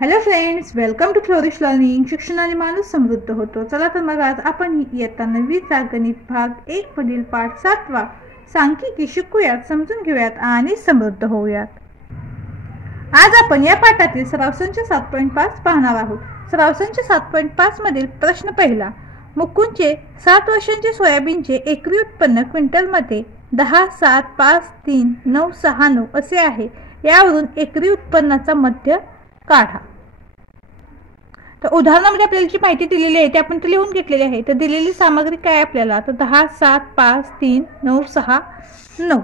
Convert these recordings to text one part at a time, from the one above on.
Hello friends, welcome to Flourish Learning. शिक्षणाने माणूस समृद्ध होतो. चला तर मग आज आपण इयत्ता 9वीचा गणित भाग 1 मधील पाठ 7वा सांख्यिकी शिकूयात, समजून घेऊयात आणि समृद्ध होऊयात. आज आपण या पाठातील सराव संच 7.5 पाहणार आहोत. सराव संच 7.5 मधील प्रश्न पहिला. मुकुंदचे 7 वर्षांचे सोयाबीनचे एकरी उत्पन्न क्विंटलमध्ये 10, 7, 5, 3, 9, 6, 9 असे आहे. यावरून एकरी उत्पन्नाचा मध्य काढा. तर उदाहरणामध्ये आपल्याला जी माहिती दिलेली आहे ते आपण लिहून घेतलेली आहे. तर दिलेली सामग्री काय आपल्याला, तर 10, 7, 5, 3, 9, 6, 9.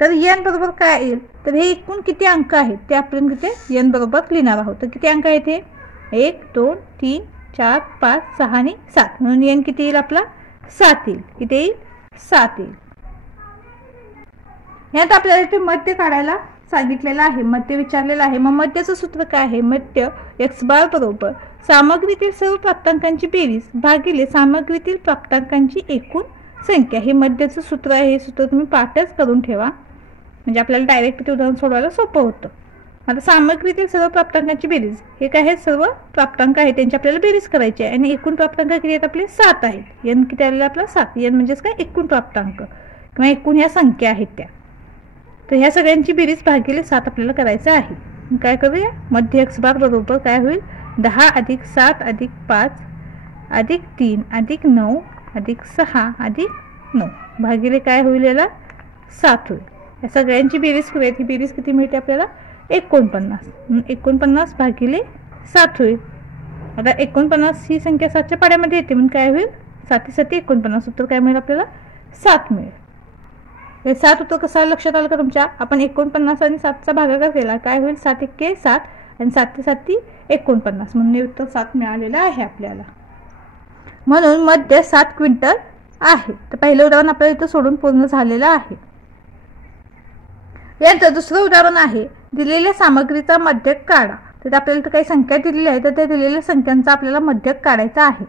तर n बरोबर काय येईल, तर हे एकूण किती अंक आहेत ते आपण तिथे n बरोबर लिहिणार आहोत. तर किती अंक आहेत हे, 1, 2, 3, 4, 5, 6 आणि 7. म्हणून n किती येईल आपला, 7 येईल. किती येईल, 7 येईल. यात आपल्याला इथे मध्य काढायला सांगितलेलं आहे, मध्य विचारलेलं आहे. मग मध्याचं सूत्र काय आहे, मध्य x बार बरोबर सामग्रीतील सर्व प्राप्तांकांची बेरीज भागिले सामग्रीतील प्राप्तांकांची एकूण संख्या. हे मध्याचं सूत्र आहे. हे सूत्र तुम्ही पाठच करून ठेवा, म्हणजे आपल्याला डायरेक्ट ते उदाहरण सोडवायला सोपं होतं. आता सामग्रीतील सर्व प्राप्तांकांची बेरीज, हे काय आहे, सर्व प्राप्तांक आहेत त्यांची आपल्याला बेरीज करायची आहे. आणि एकूण प्राप्तांक किती आहेत आपले, 7 आहेत. n किती आलेला आपला, 7. n म्हणजेच काय, एकूण प्राप्तांक किंवा एकूण ह्या संख्या आहेत त्या. तर ह्या सगळ्यांची बेरीज भागिले 7 आपल्याला करायचं आहे. काय करूया, मध्य x बार बरोबर काय होईल, 10 अधिक 7 अधिक 5 अधिक 3 अधिक 9 अधिक 6 अधिक 9 भागिले काय होईल, याला 7 होईल. या सगळ्यांची बेरीज करूया. ही बेरीज किती मिळते आपल्याला, 49. 49 भागिले 7 होईल. आता 49 ही संख्या 7च्या पाड्यामध्ये येते, म्हणून काय होईल, 7 7 49. उत्तर काय मिळेल आपल्याला, 7 मिळेल. 7 उत्तर कसं लक्षात आलं का तुमच्या, आपण 49 आणि 7चा भागाकार केला, काय होईल, 7 1 7 आणि 7 7 49. म्हणून उत्तर 7 मिळालेलं आहे आपल्याला. म्हणून मध्य 7 क्विंटल आहे. तर पहिलं उदाहरण आपल्याला इथं सोडून पूर्ण झालेलं आहे. याचं दुसरं उदाहरण आहे, दिलेल्या सामग्रीचा मध्यक काढा. तर आपल्याला इथं काही संख्या दिलेल्या आहेत, तर त्या दिलेल्या संख्यांचा आपल्याला मध्यक काढायचा आहे.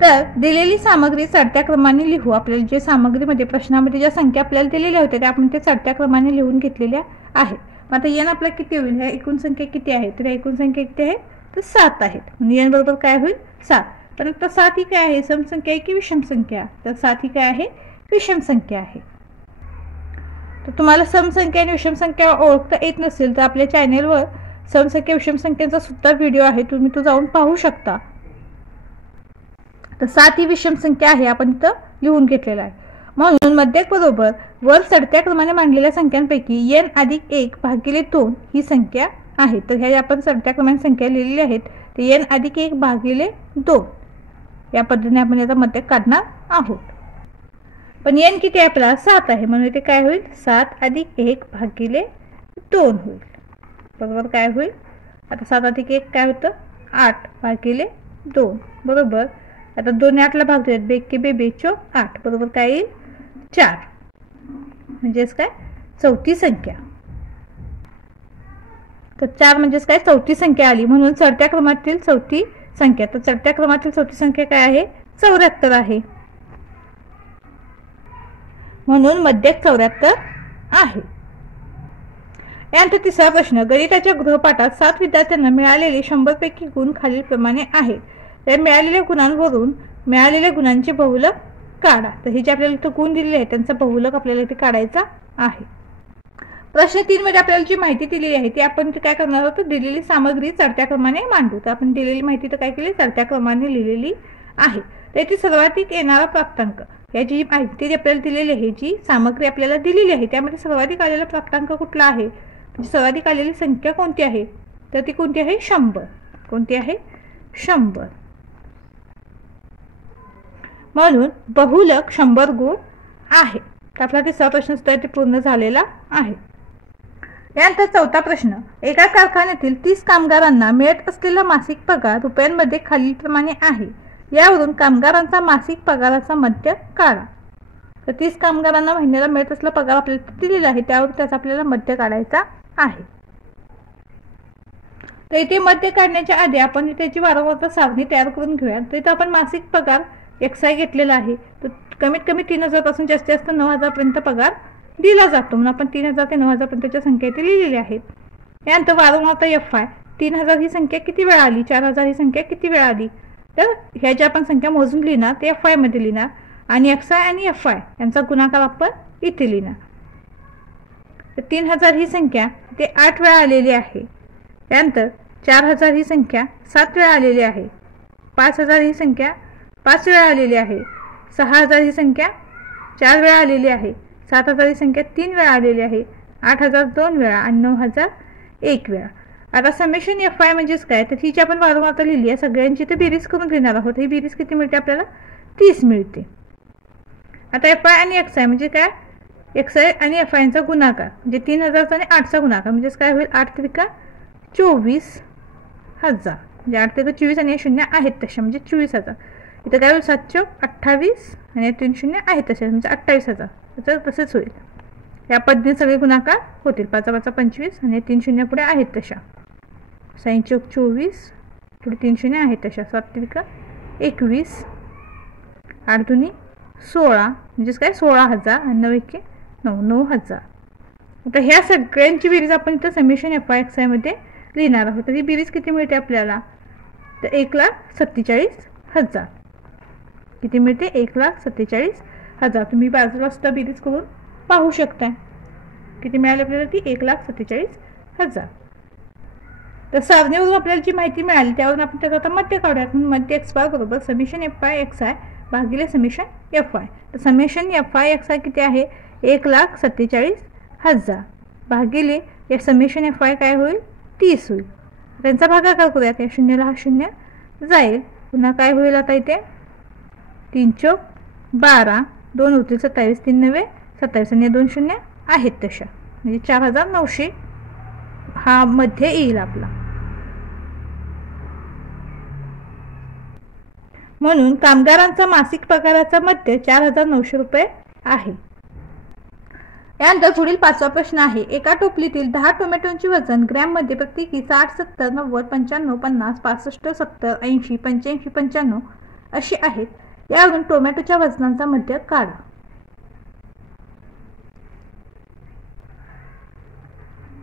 तर दिलेली सामग्री चढत्या क्रमाने लिहू. आपल्याला जे सामग्रीमध्ये प्रश्नामध्ये ज्या संख्या आपल्याला दिलेल्या होत्या त्या आपण ते चढत्या क्रमाने लिहून घेतलेल्या आहेत. मग आता n आपल्याला किती होईल, ह्या एकूण संख्या किती आहे, तर एकूण संख्या किती आहे, तर 7 आहेत. म्हणजे n बरोबर काय होईल, 7. तर आता 7 ही काय आहे, समसंख्या आहे की विषम संख्या, तर 7 ही काय आहे, विषम संख्या आहे. तर तुम्हाला समसंख्या आणि विषम संख्या ओळखता येत नसेल तर आपल्या चॅनेलवर समसंख्या विषम संख्येचा सुद्धा व्हिडिओ आहे, तुम्ही तो जाऊन पाहू शकता. तर 7 ही विषम संख्या आहे, आपण इथं लिहून घेतलेला आहे. म्हणून मध्यक बरोबर वर चढत्या क्रमाने मांडलेल्या संख्यांपैकी n अधिक 1 भागिले 2 ही संख्या आहे. तर ह्या आपण चढत्या क्रमाने संख्या लिहिलेल्या आहेत, ते n अधिक 1 भागिले 2 या पद्धतीने आपण याचा मध्यक काढणार आहोत. पण n किती आहे आपला, 7 आहे. म्हणून इथे काय होईल, 7 अधिक 1 भागिले 2 होईल. बरोबर काय होईल, आता 7 अधिक 1 काय होतं, 8 भागिले 2 बरोबर. आता 2 8ला भाग देऊयात, बेके बे बेचो 8 बरोबर काय येईल, 4. म्हणजेच काय, चौथी संख्या. तर 4 म्हणजेच काय, चौथी संख्या आली. म्हणून चढत्या क्रमातील चौथी संख्या, तर चढत्या क्रमातील चौथी संख्या काय आहे, 74 आहे. म्हणून मध्यक 74 आहे. यानंतर तिसरा प्रश्न, गणिताच्या गृहपाठात 7 विद्यार्थ्यांना मिळालेले 100 पैकी गुण खालील प्रमाणे आहेत. त्या मिळालेल्या गुणांवरून मिळालेल्या गुणांचे बहुलक काढा. तर हे जे आपल्याला इथं गुण दिलेले आहेत त्यांचा बहुलक आपल्याला इथे काढायचा आहे. प्रश्न 3 मध्ये आपल्याला जी माहिती दिलेली आहे ती आपण काय करणार आहोत, दिलेली सामग्री चढत्या क्रमाने मांडू. तर आपण दिलेली माहिती तर काय केली, चढत्या क्रमाने लिहिलेली आहे. त्याची सर्वाधिक येणारा प्राप्तांक, याची माहिती आपल्याला दिलेली आहे, जी सामग्री आपल्याला दिलेली आहे त्यामध्ये सर्वाधिक आलेला प्राप्तांक कुठला आहे, म्हणजे सर्वाधिक आलेली संख्या कोणती आहे, तर ती कोणती आहे, 100. कोणती आहे, 100. म्हणून बहुलक 100 गुण आहे. तर आपला तिसरा प्रश्न सुद्धा इथे पूर्ण झालेला आहे. यानंतर चौथा प्रश्न, एका कारखान्यातील 30 कामगारांना मिळत असलेला मासिक पगार रुपयांमध्ये खालीलप्रमाणे आहे. यावरून कामगारांचा मासिक पगाराचा मध्य काढा. तर 30 कामगारांना महिन्याला मिळत असलेला पगार आपल्याला दिलेला आहे, त्यावर त्याचा आपल्याला मध्य काढायचा आहे. तर इथे मध्य काढण्याच्या आधी आपण त्याची वारंवारता सारणी तयार करून घेऊया. तर इथं आपण मासिक पगार XI घेतलेला आहे. तर कमीत कमी 3000 पासून जास्तीत जास्त 9000 पर्यंत पगार दिला जातो, म्हणून आपण 3000 ते 9000 पर्यंतच्या संख्या इथे लिहिलेल्या आहेत. यानंतर वारंवारता FI 3000 ही संख्या किती वेळा आली, 4000 ही संख्या किती वेळा आली, तर ह्या ज्या आपण संख्या मोजून लिहिणार ते FI मध्ये लिहिणार आणि XI आणि FI यांचा गुणाकार आपण इथे लिहिणार. तर 3000 ही संख्या ते 8 वेळा आलेली आहे. त्यानंतर 4000 ही संख्या 7 वेळा आलेली आहे. 5000 ही संख्या 5 वेळा आलेली आहे. 6000 ही संख्या 4 वेळा आलेली आहे. 7000 ही संख्या 3 वेळा आलेली आहे. 8000 2 वेळा आणि 9000 1 वेळा. आता समेशन FI म्हणजेच काय, तर ही जी आपण वारंवारता लिहिली आहे सगळ्यांची तर बेरीज करून घेणार आहोत. ही बेरीज किती मिळते आपल्याला, 30 मिळते. आता FI आणि XI म्हणजे काय, XI आणि FI यांचा गुणाकार म्हणजे 3000 आणि 8चा गुणाकार म्हणजेच काय होईल, 8 त्रिका 24,000 म्हणजे 8 त्रिका 24 आणि 0 आहेत तशा म्हणजे 24,000. इथं काय होईल 7 चौक 28 आणि 3 0 आहेत तसे म्हणजे 28,000. तर तसेच होईल. या पद्धतीने सगळे गुणाकार होतील. 5 5 25 आणि 3 0 पुढे आहेत तशा. 6 चौक 24 पुढे 3 0 आहेत तशा. 7 त्रिका 21 8 दुनी 16 म्हणजेच काय 16,000 आणि 9 1 9,000. आता ह्या सगळ्यांची बेरीज आपण इथं समेशन FI XI मध्ये लिहिणार आहोत. तर ही बेरीज किती मिळते आपल्याला, तर 1,47,000 किती मिळते, 1,47,000. तुम्ही बाजूला सुद्धा बेरीज करून पाहू शकता किती मिळाली आपल्याला, ती 1,47,000. तर सारणीवरून आपल्याला जी माहिती मिळाली त्यावरून आपण त्याचा आता मध्य काढूयात. म्हणून मध्य XI बरोबर समेशन FI XI भागिले समेशन FI. तर समेशन FI XI किती आहे, 1,47,000 भागिले या समेशन FI काय होईल, 30 होईल. त्यांचा भागाकार करूयात. या शून्याला हा शून्य जाईल. पुन्हा काय होईल आता इथे 3 चौक 12 2 होतील 27 3 9 27 आणि 2 0 आहेत तशा म्हणजे 4,900 हा मध्ये येईल आपला. म्हणून कामगारांचा मासिक पगाराचा मध्य 4,900 रुपये आहे. यानंतर पुढील 5वा प्रश्न आहे. एका टोपलीतील 10 टोमॅटोंची वजन ग्रॅम मध्ये प्रत्येकी 60 70 90 95 50 65 70 80 85 95 अशी आहेत. यावरून टोमॅटोच्या वजनांचा मध्य काढा.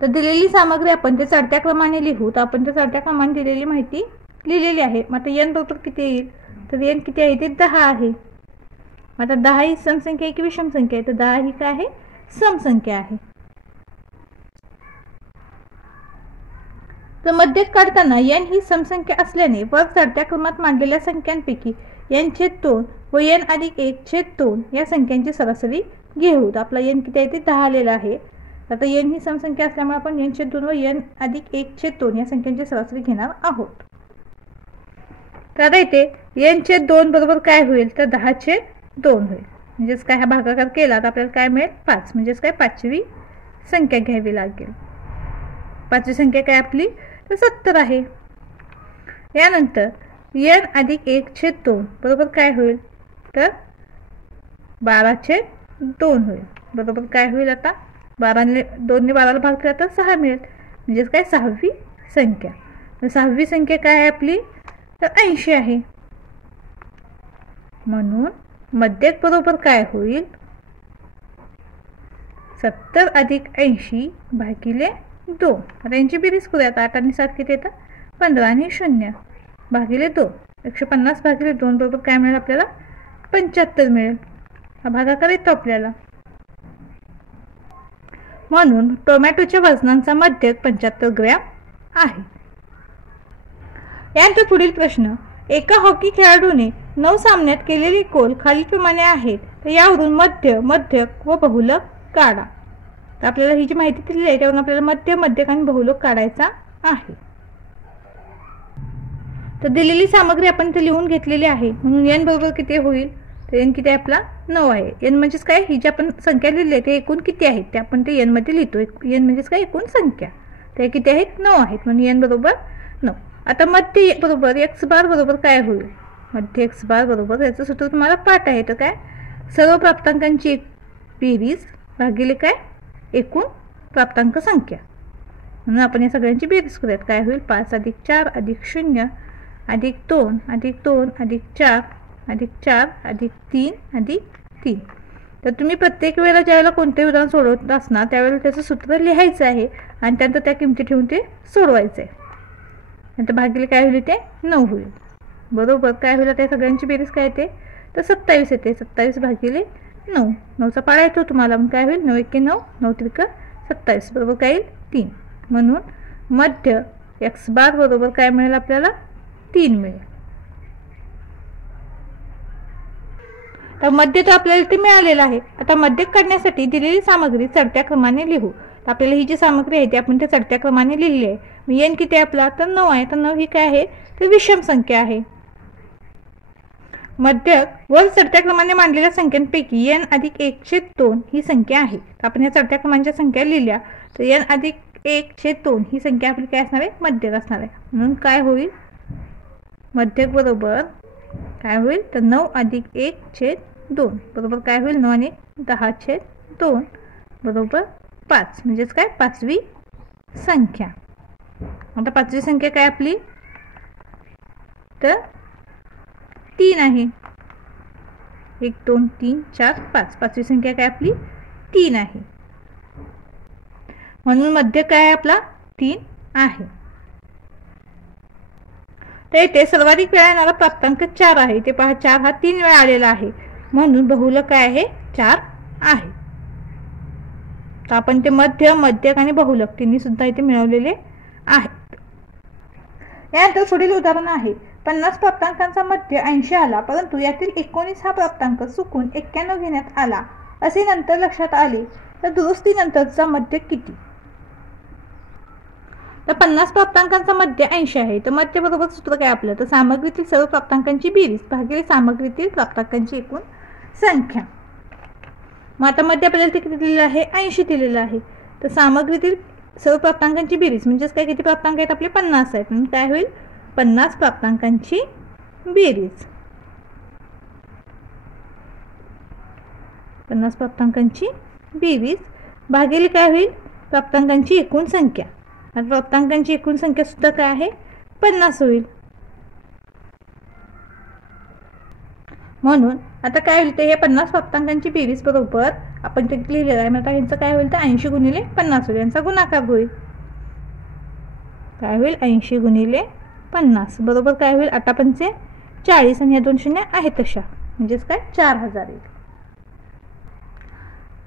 तर दिलेली सामग्री आपण ते चढत्या क्रमाने लिहू. तर आपण ते चढत्या क्रमाने दिलेली माहिती लिहिलेली आहे. मग आता n बरोबर किती येईल, तर n किती आहे ते 10 आहे. आता 10 ही समसंख्या आहे की विषम संख्या आहे, तर 10 ही काय आहे, समसंख्या आहे. तर मध्य काढताना n ही समसंख्या असल्याने वर चढत्या क्रमात मांडलेल्या संख्यांपैकी n/2 व n+1/2 या संख्यांची सरासरी घेऊ. तर आपला n किती आहे ते 10 आलेला आहे. आता n ही समसंख्या असल्यामुळे आपण n/2 व n+1/2 या संख्यांची सरासरी घेणार आहोत. तर आता इथे n/2 बरोबर काय होईल, तर 10/2 होईल. म्हणजेच काय हा भागाकार केला तर आपल्याला काय मिळेल, 5. म्हणजेच काय 5वी संख्या घ्यावी लागेल. 5वी संख्या काय आपली, तर 70 आहे. यानंतर n+1/2 बरोबर काय होईल, तर 12/2 होईल. बरोबर काय होईल, आता 2 ने 12ला भाग केला तर 6 मिळेल. म्हणजेच काय 6वी संख्या. तर 6वी संख्या काय आहे आपली, तर 80 आहे. म्हणून मध्यक बरोबर काय होईल, 70 + 80 भागिले 2. आता यांची बेरीज करूयात. 8 आणि 7 किती येतात, 15 आणि 0 भागिले 2. 150 भागिले 2 बरोबर काय मिळेल आपल्याला, 75 मिळेल. हा भागाकार येतो आपल्याला. म्हणून टोमॅटोच्या वजनांचा मध्यक 75 ग्रॅम आहे. यानंतर पुढील प्रश्न. एका हॉकी खेळाडूने 9 सामन्यात केलेली गोल खालीलप्रमाणे आहेत. तर यावरून मध्य मध्यक व बहुलक काढा. तर आपल्याला ही जी माहिती दिलेली आहे त्यावरून आपल्याला मध्य मध्यक आणि बहुलक काढायचा आहे. तर दिलेली सामग्री आपण इथे लिहून घेतलेली आहे. म्हणून n बरोबर किती होईल, तर n किती आपला 9 आहे. n म्हणजेच काय, ही जी आपण संख्या लिहिली आहे ते एकूण किती आहेत ते आपण ते n मध्ये लिहितो. n म्हणजेच काय, एकूण संख्या. ते किती आहेत, 9 आहेत. म्हणून n बरोबर 9. आता मध्य बरोबर x बार बरोबर काय होईल, मध्य x बार बरोबर याचं सूत्र तुम्हाला पाठ आहे. तर काय, सर्व प्राप्तांकांची एक बेरीज भागिले काय, एकूण प्राप्तांक संख्या. म्हणून आपण या सगळ्यांची बेरीज करूयात. काय होईल, 5 + 4 + 0 + 2 + 2 + 4 + 4 + 3 + 3. तर तुम्ही प्रत्येक वेळेला ज्यावेळेला कोणतेही उदाहरण सोडवत असणार त्यावेळेला त्याचं सूत्र लिहायचं आहे आणि त्यानंतर त्या किमती ठेवून ते सोडवायचं आहे. नंतर भागिले काय होईल ते 9 होईल. बरोबर काय होईल त्या सगळ्यांची बेरीज काय येते तर 27 येते. 27 भागिले 9. 9चा पाडा येतो तुम्हाला, मग काय होईल 9 एके 9, 9 त्रिक 27. बरोबर काय येईल 3. म्हणून मध्य एक्स बार बरोबर काय मिळेल आपल्याला 3 मिळेल. तर मध्य तर आपल्याला इथे मिळालेलं आहे. आता मध्य काढण्यासाठी दिलेली सामग्री चढत्या क्रमाने लिहू. तर आपल्याला ही जी सामग्री आहे ती आपण त्या चढत्या क्रमाने लिहिली आहे. मग n किती आपला तर 9 आहे. तर 9 ही काय आहे तर विषम संख्या आहे. मध्यक वर चढत्या क्रमाने मांडलेल्या संख्यांपैकी n अधिक 1/2 ही संख्या आहे. तर आपण या चढत्या क्रमांच्या संख्या लिहिल्या तर n अधिक 1/2 ही संख्या आपली काय असणार आहे मध्यक असणार आहे. म्हणून काय होईल मध्यक बरोबर काय होईल तर 9 अधिक 1/2 बरोबर काय होईल 9 आणि 10/2 बरोबर 5. म्हणजेच काय पाचवी संख्या. आता पाचवी संख्या काय आपली तर 3 आहे. 1 2 3 4 5. पाचवी संख्या काय आपली 3 आहे. म्हणून मध्य काय आपला 3 आहे. तर इथे सर्वाधिक वेळा येणारा प्राप्तांक 4 आहे. ते पहा 4 हा 3 वेळा आलेला आहे. म्हणून बहुलक काय आहे 4 आहे. तर आपण ते मध्य मध्यक आणि बहुलक तिन्ही सुद्धा इथे मिळवलेले आहेत. यानंतर पुढील उदाहरण आहे. 50 प्राप्तांकांचा मध्य 80 आला, परंतु यातील 19 हा प्राप्तांक चुकून 91 घेण्यात आला असे नंतर लक्षात आले तर दुरुस्तीनंतरचा मध्य किती. तर 50 प्राप्तांकांचा मध्य 80 आहे. तर मध्य बरोबर सूत्र काय आपलं तर सामग्रीतील सर्व प्राप्तांकांची बेरीज भागिले सामग्रीतील प्राप्तांकांची एकूण संख्या. मग आता मध्य आपल्याला ते किती दिलेलं आहे 80 दिलेलं आहे. तर सामग्रीतील सर्व प्राप्तांकांची बेरीज म्हणजेच काय किती प्राप्तांक आहेत आपले 50 आहेत. म्हणून काय होईल 50 प्राप्तांकांची बेरीज. 50 प्राप्तांकांची बेरीज भागिले काय होईल प्राप्तांकांची एकूण संख्या. आता प्राप्तांकांची एकूण संख्या सुद्धा काय आहे 50 होईल. म्हणून आता काय होईल ते हे 50 प्राप्तांकांची बेरीज बरोबर आपण ते लिहिलेलं आहे. आता यांचं काय होईल तर 80 गुणिले 50 होईल. यांचा गुणाकार होईल. काय होईल 80 गुणिले 50 बरोबर काय होईल 8 पंचे 40 आणि या 2 शून्य आहेत तशा म्हणजेच काय 4000 येईल.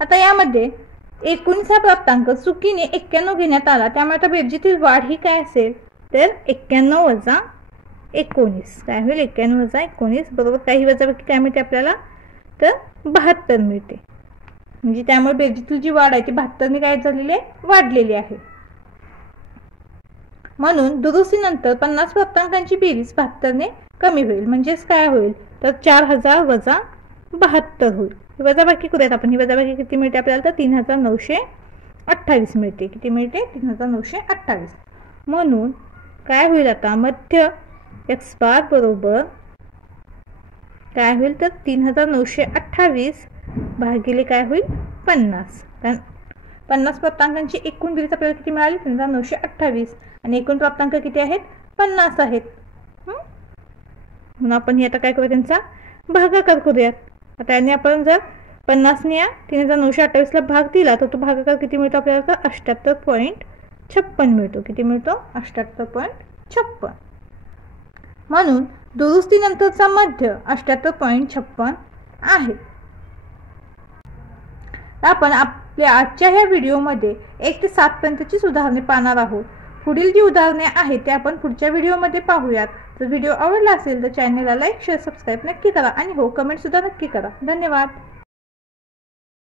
आता यामध्ये 19 प्राप्तांक चुकीने 91 घेण्यात आला, त्यामुळे आता बेरजेतील वाढ ही काय असेल तर 91 वजा 19. काय होईल 91 वजा 19 बरोबर काही वजाबाकी काय मिळते आपल्याला तर 72 मिळते. म्हणजे त्यामुळे बेरजेतील जी वाढ आहे ती 72 ने काय झालेली आहे वाढलेली आहे. म्हणून दुरुस्तीनंतर 50 प्राप्तांकांची बेरीज 72 ने कमी होईल. म्हणजेच काय होईल तर 4000 वजा 72 होईल. वजाबाकी करूयात आपण. ही वजाबाकी किती मिळते आपल्याला तर 3928 मिळते. किती मिळते 3928. म्हणून काय होईल आता मध्य एक्स बार बरोबर काय होईल तर 3928 भागिले काय होईल 50. कारण 50 प्राप्तांकांची एकूण बेरीज आपल्याला किती मिळाली 3928 आणि एकूण प्राप्तांक किती आहेत 50 आहेत. म्हणून आपण हे आता काय करूया त्यांचा भागाकार करूयात. आता याने आपण जर 50 ने 3928 ला भाग दिला तर तो भागाकार किती मिळतो आपल्याला तर 78.56 मिळतो. किती मिळतो 78.56. म्हणून दुरुस्तीनंतरचा मध्य 78.56 आहे. आपण आपल्या आजच्या ह्या व्हिडिओमध्ये 1 ते 7 पर्यंतची उदाहरणे पाहणार आहोत. पुढील जी उदाहरणे आहेत ते आपण पुढच्या व्हिडिओमध्ये पाहूयात. जर व्हिडिओ आवडला असेल तर चॅनलला लाईक शेअर सबस्क्राईब नक्की करा आणि हो कमेंट सुद्धा नक्की करा. धन्यवाद.